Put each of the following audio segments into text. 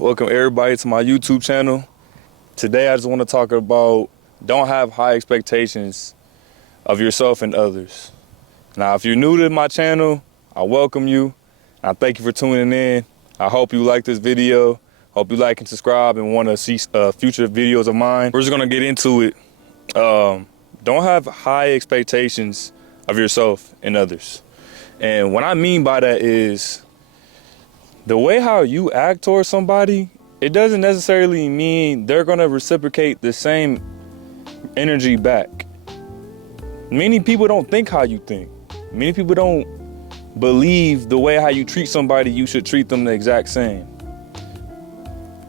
Welcome everybody to my YouTube channel. Today I just want to talk about don't have high expectations of yourself and others. Now, if you're new to my channel, I welcome you. I thank you for tuning in. I hope you like this video. Hope you like and subscribe and want to see future videos of mine. We're just going to get into it. Don't have high expectations of yourself and others. And what I mean by that is the way how you act towards somebody, it doesn't necessarily mean they're going to reciprocate the same energy back. Many people don't think how you think. Many people don't believe the way how you treat somebody, you should treat them the exact same.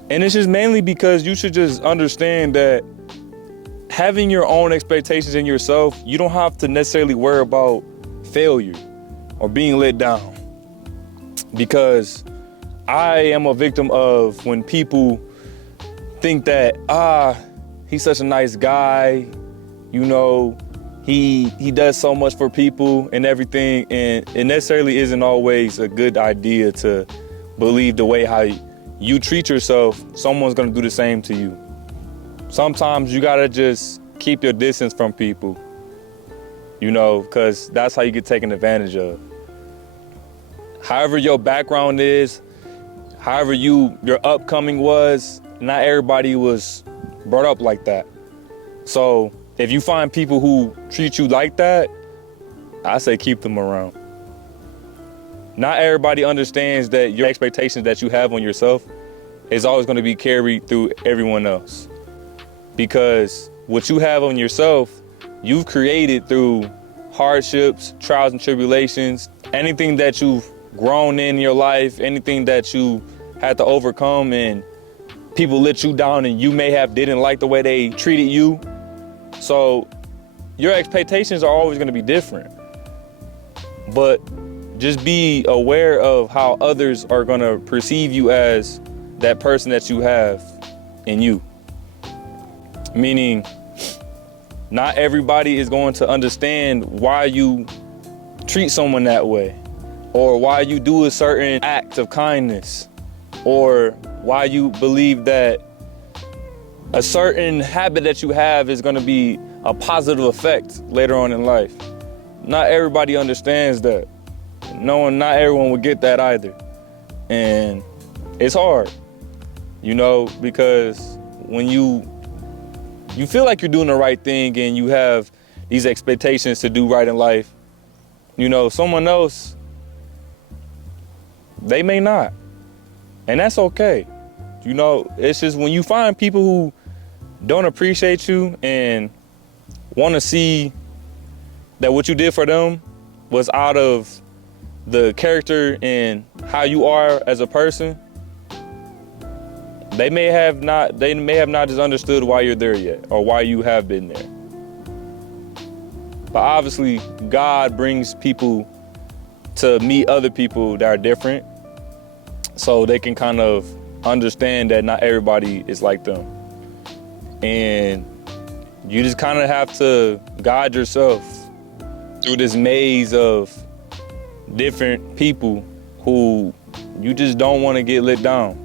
And it's just mainly because you should just understand that having your own expectations in yourself, you don't have to necessarily worry about failure or being let down. Because I am a victim of when people think that, he's such a nice guy, you know, he does so much for people and everything, and it necessarily isn't always a good idea to believe the way how you treat yourself, someone's gonna do the same to you. Sometimes you gotta just keep your distance from people, you know, because that's how you get taken advantage of. However your background is, however your upcoming was, not everybody was brought up like that. So if you find people who treat you like that, I say keep them around. Not everybody understands that your expectations that you have on yourself is always going to be carried through everyone else. Because what you have on yourself, you've created through hardships, trials and tribulations, anything that you've grown in your life, anything that you had to overcome, and people let you down and you may have didn't like the way they treated you. So your expectations are always going to be different. But just be aware of how others are going to perceive you as that person that you have in you. Meaning, not everybody is going to understand why you treat someone that way, or why you do a certain act of kindness, or why you believe that a certain habit that you have is going to be a positive effect later on in life. Not everybody understands that. Not everyone would get that either. And it's hard, you know, because when you feel like you're doing the right thing and you have these expectations to do right in life, you know, someone else, they may not. And that's okay. You know, it's just when you find people who don't appreciate you and want to see that what you did for them was out of the character and how you are as a person, they may have not just understood why you're there yet or why you have been there. But obviously, God brings people to meet other people that are different so they can kind of understand that not everybody is like them. And you just kind of have to guide yourself through this maze of different people who you just don't want to get let down.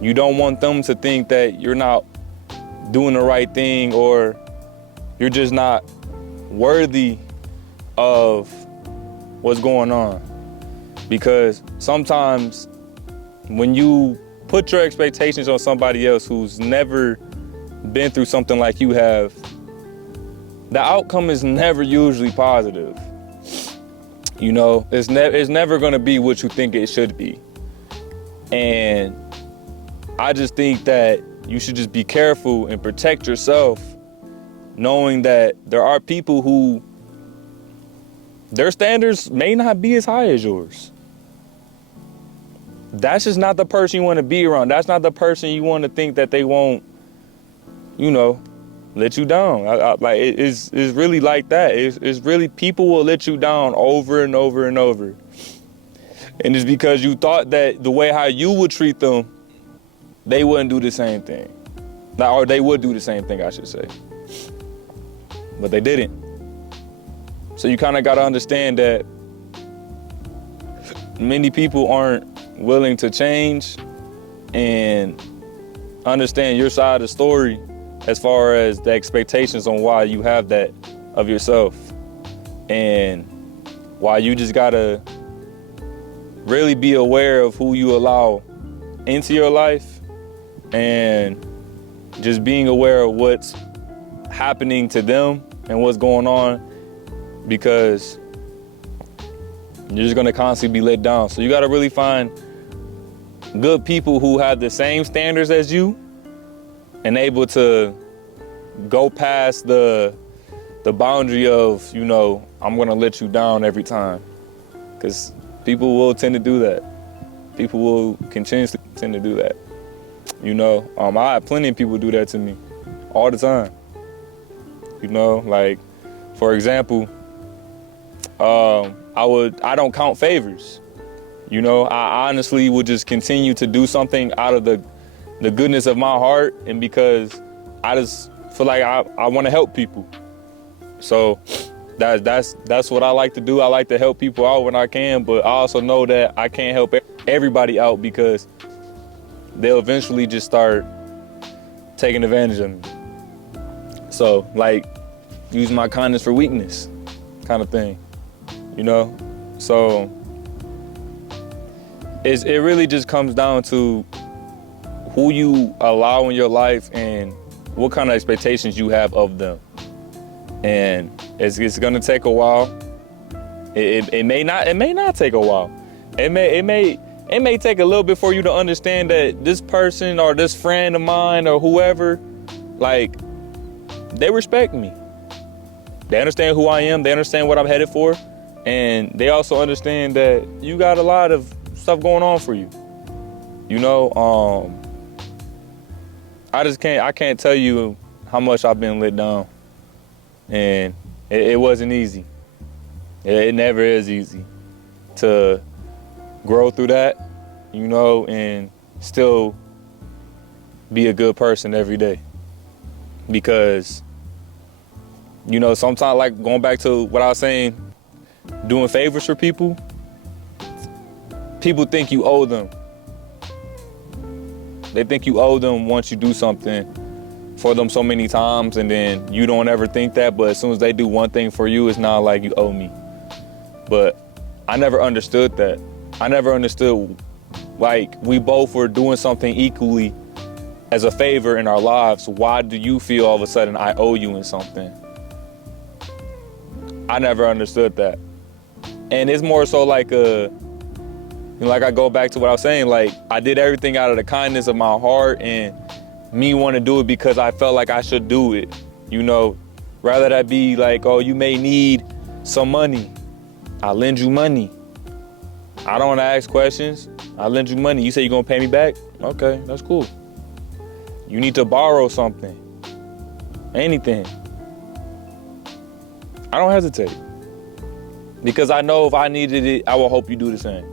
You don't want them to think that you're not doing the right thing or you're just not worthy of what's going on. Because sometimes when you put your expectations on somebody else who's never been through something like you have, the outcome is never usually positive. You know, it's never gonna be what you think it should be. And I just think that you should just be careful and protect yourself, knowing that there are people who their standards may not be as high as yours. That's just not the person you want to be around. That's not the person you want to think that they won't, you know, let you down. Like it's really like that. It's really people will let you down over and over and over. And it's because you thought that the way how you would treat them, they wouldn't do the same thing. Or they would do the same thing, I should say. But they didn't. So you kind of got to understand that many people aren't willing to change and understand your side of the story as far as the expectations on why you have that of yourself, and why you just gotta really be aware of who you allow into your life, and just being aware of what's happening to them and what's going on, because you're just gonna constantly be let down. So you gotta really find good people who have the same standards as you and able to go past the boundary of, you know, I'm gonna let you down every time. Because people will tend to do that. People will continuously tend to do that. You know, I have plenty of people do that to me all the time. You know, like, for example, I don't count favors. You know, I honestly would just continue to do something out of the goodness of my heart, and because I just feel like I want to help people. So that's what I like to do. I like to help people out when I can, but I also know that I can't help everybody out, because they'll eventually just start taking advantage of me. So, like, use my kindness for weakness kind of thing, you know? So it really just comes down to who you allow in your life and what kind of expectations you have of them. And it's gonna take a while. It may not take a while. It may take a little bit for you to understand that this person or this friend of mine or whoever, like, they respect me. They understand who I am. They understand what I'm headed for. And they also understand that you got a lot of stuff going on for you. You know, I can't tell you how much I've been let down. And it wasn't easy. It never is easy to grow through that, you know, and still be a good person every day. Because, you know, sometimes, like, going back to what I was saying, doing favors for people, people think you owe them. They think you owe them once you do something for them so many times, and then you don't ever think that, but as soon as they do one thing for you, it's not like you owe me. But I never understood that. I never understood, like, we both were doing something equally as a favor in our lives. Why do you feel all of a sudden I owe you in something? I never understood that. And it's more so like like, I go back to what I was saying, like, I did everything out of the kindness of my heart and me want to do it because I felt like I should do it, you know, rather that be like, oh, you may need some money, I lend you money. I don't want to ask questions. I lend you money. You say you're going to pay me back? Okay, that's cool. You need to borrow something, anything, I don't hesitate. Because I know if I needed it, I will hope you do the same.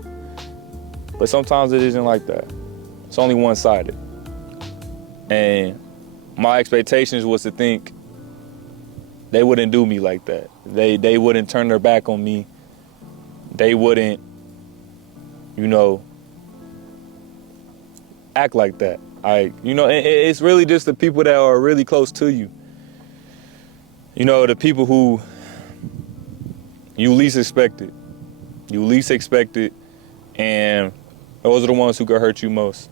But sometimes it isn't like that. It's only one-sided. And my expectations was to think they wouldn't do me like that. They wouldn't turn their back on me. They wouldn't, you know, act like that. You know, it's really just the people that are really close to you. You know, the people who you least expect it. You least expect it, and those are the ones who could hurt you most.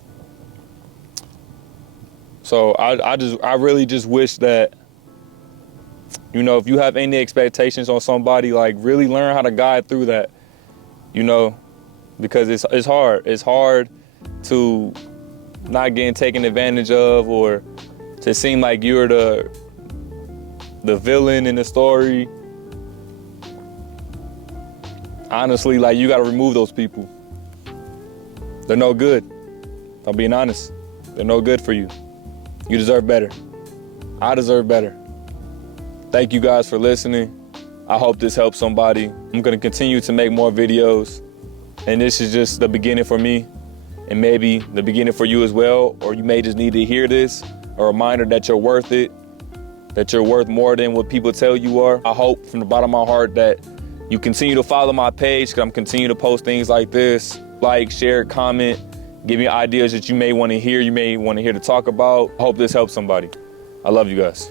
So I really just wish that, you know, if you have any expectations on somebody, like, really learn how to guide through that, you know, because it's hard. It's hard to not getting taken advantage of, or to seem like you're the villain in the story. Honestly, like, you gotta remove those people. They're no good. I'm being honest. They're no good for you. You deserve better. I deserve better. Thank you guys for listening. I hope this helps somebody. I'm gonna continue to make more videos, and this is just the beginning for me, and maybe the beginning for you as well, or you may just need to hear this, a reminder that you're worth it, that you're worth more than what people tell you are. I hope from the bottom of my heart that you continue to follow my page, because I'm continuing to post things like this. Like, share, comment, Give me ideas that you may want to hear, to talk about. I hope this helps somebody. I love you guys.